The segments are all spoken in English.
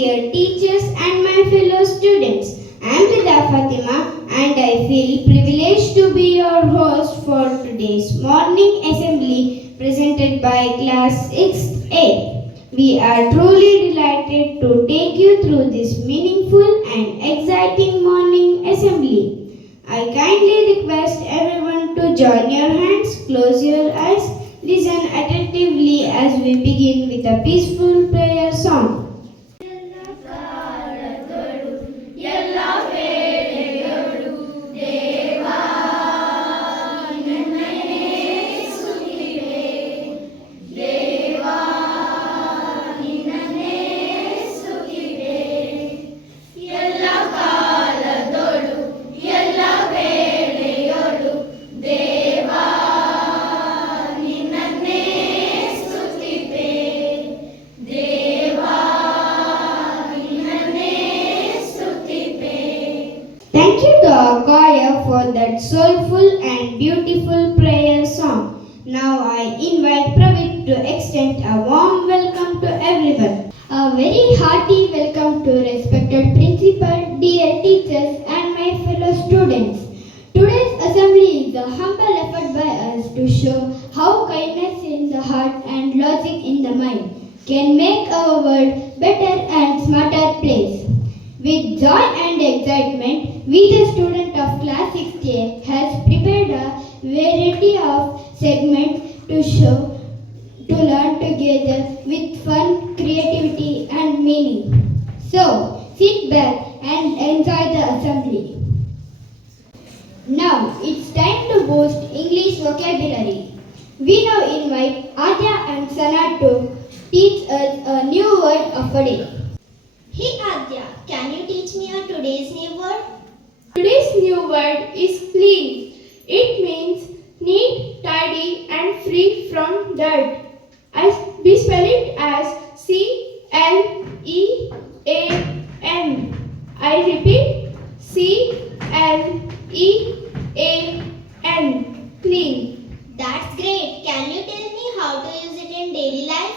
dear teachers and my fellow students. I am Rida Fatima and I feel privileged to be your host for today's morning assembly presented by class 6th A. We are truly delighted to take you through this meaningful and exciting morning assembly. I kindly request everyone to join your hands, close your eyes, listen attentively as we begin with a peaceful prayer song. Thank you to our choir for that soulful and beautiful prayer song. Now I invite Pravit to extend a warm welcome to everyone. A very hearty welcome to respected principal, dear teachers and my fellow students. Today's assembly is a humble effort by us to show how kindness in the heart and logic in the mind can make our world better and smarter place. With joy and excitement, we the student of class 6A has prepared a variety of segments to learn together with fun, creativity and meaning. So, sit back and enjoy the assembly. Now, it's time to boost English vocabulary. We now invite Adya and Sana to teach us a new word of a day. Hey Adya, can you teach me today's new word? Today's new word is clean. It means neat, tidy and free from dirt. We spell it as C-L-E-A-N. I repeat, C-L-E-A-N. Clean. That's great. Can you tell me how to use it in daily life?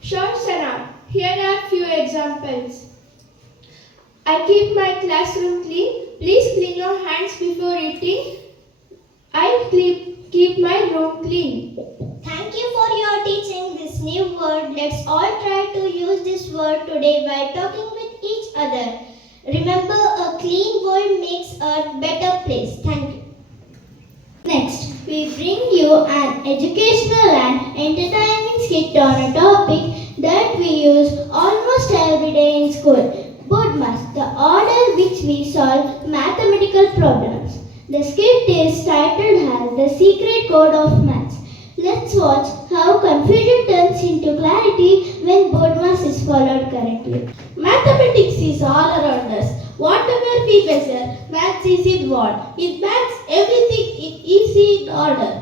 Sure, Sana. Here are few examples. I keep my classroom clean. Please clean your hands before eating. I keep my room clean. Thank you for your teaching this new word. Let's all try to use this word today by talking with each other. Remember, a clean world makes a better place. Thank you. Next, we bring you an educational and entertaining skit on a topic that we use almost every day in school. BODMAS, the order which we solve mathematical problems. The skit is titled as The Secret Code of Maths. Let's watch how confusion turns into clarity when BODMAS is followed correctly. Mathematics is all around us. Whatever we measure, maths is involved. In maths, everything is easy in order.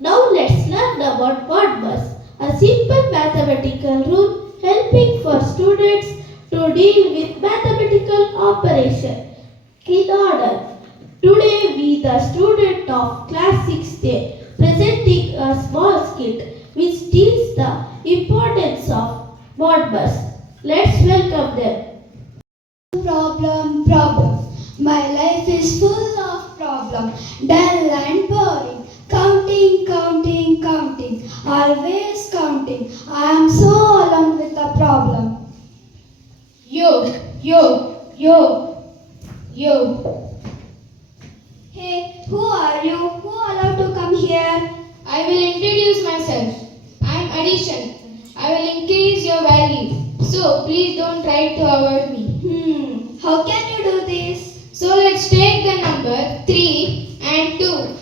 Now let's learn about BODMAS, a simple mathematical rule helping for students to deal with mathematical operation in order. Today we the student of class 6A presenting a small skit which teaches the importance of BODMAS. Let's welcome them. Problem. My life is full of problems, dull and boring. Counting. Always counting. I am so alone with the problem. Yo. Hey, who are you? Who allowed to come here? I will introduce myself. I am addition. I will increase your value. So please don't try to avoid me. How can you do this? So let's take the number 3 and 2.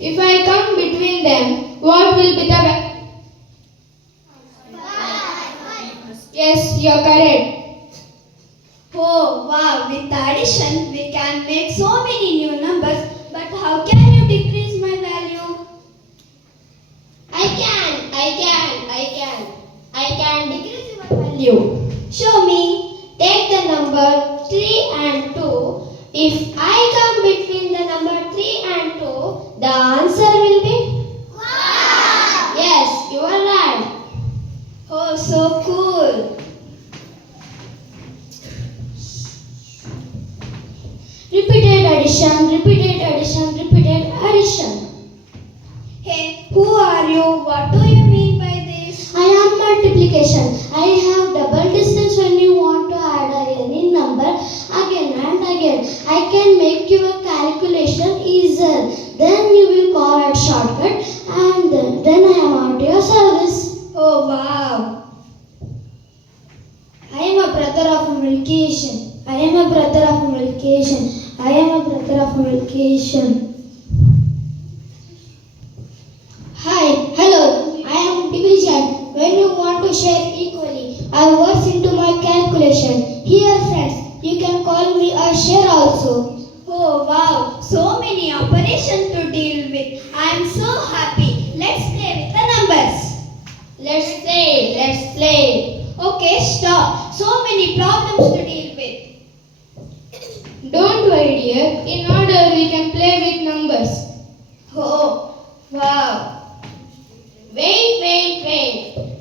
If I come between them, what will be the value? Yes, you're correct. Oh wow, with addition we can make so many new numbers, but how can you decrease my value? I can decrease your value. Show me. Take the number 3 and 2. If I come between the number 3 and 2, the answer will be? Wow! Yes, you are right. Oh, so cool. addition, repeated addition, repeated addition. Hey, who are you? What do you mean by this? I am multiplication. I have double distance when you want to add any number again and again. I can make your calculation easier. Then you will call at shortcut and then I am at your service. Oh wow. I am a brother of multiplication. I am a brother of multiplication. I am a brother of multiplication. Hi, hello, I am division. When you want to share equally, I works into my calculation. Here friends, you can call me a share also. Oh wow, so many operations to deal with. I am so happy. Let's play with the numbers. Let's play. Okay, stop. So many problems to deal with. Don't worry dear, in order we can play with numbers. Oh, wow. Wait.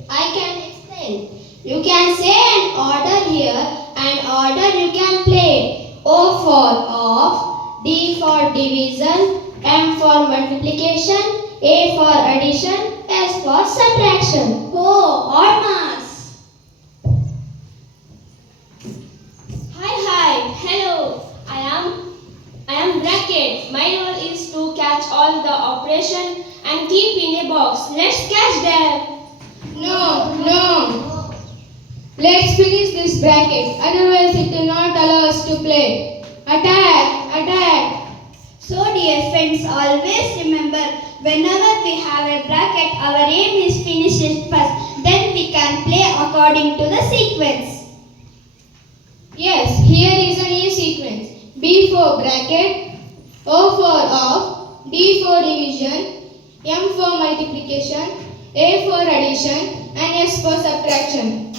I can explain. You can say an order here and order you can play. O for of, D for division, M for multiplication, A for addition, S for subtraction. Oh, odd mass. Hi, hello. I am Bracket. My role is to catch all the operation and keep in a box. Let's catch them. No. Let's finish this bracket. Otherwise it will not allow us to play. Attack. So dear friends, always remember, whenever we have a bracket, our aim is finish it first. Then we can play according to the sequence. Yes, here is a new sequence. B for bracket, O for of, D for division, M for multiplication, A for addition, and S for subtraction.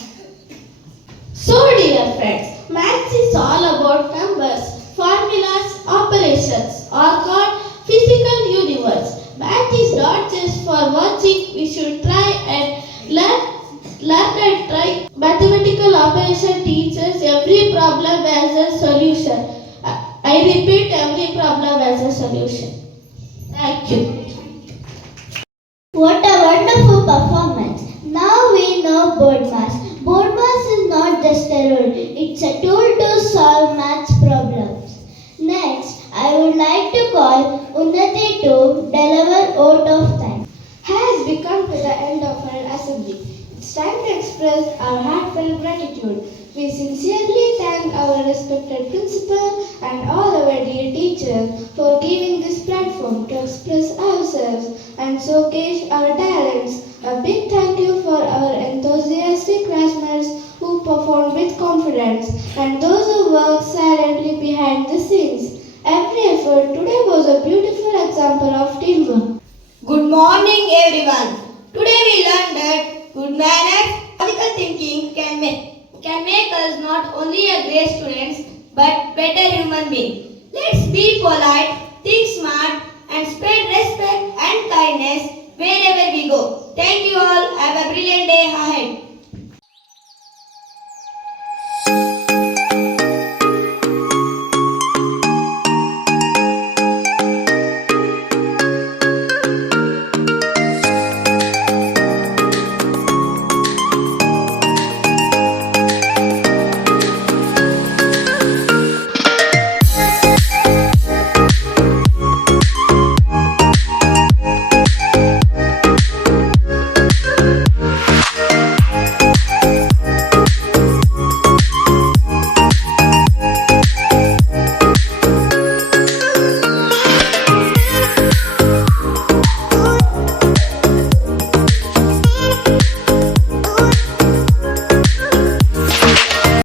So dear friends, maths is all about numbers. Formulas, operations are called physical universe. Math is not just for watching. We should try and learn and try. Mathematical operation teaches every problem as a solution. I repeat, every problem as a solution. Thank you. What a wonderful performance. Now we know board mass. Board mass is not just a rule. It's a tool to solve maths problems. Next, I would like to call Unnati to deliver vote of thanks. Has become to the end of our assembly. It's time to express our heartfelt gratitude. We sincerely thank our respected principal and all our dear teachers for giving this platform to express ourselves and showcase our talents. A big thank you for our enthusiastic classmates who performed with confidence and those who worked silently behind the scenes. Every effort today was a beautiful example of teamwork. Good morning everyone. Today we learned that good manners, logical thinking can make us not only a great students but better human beings. Let's be polite, think smart and spread respect and kindness wherever we go. Thank you all. Have a brilliant day ahead.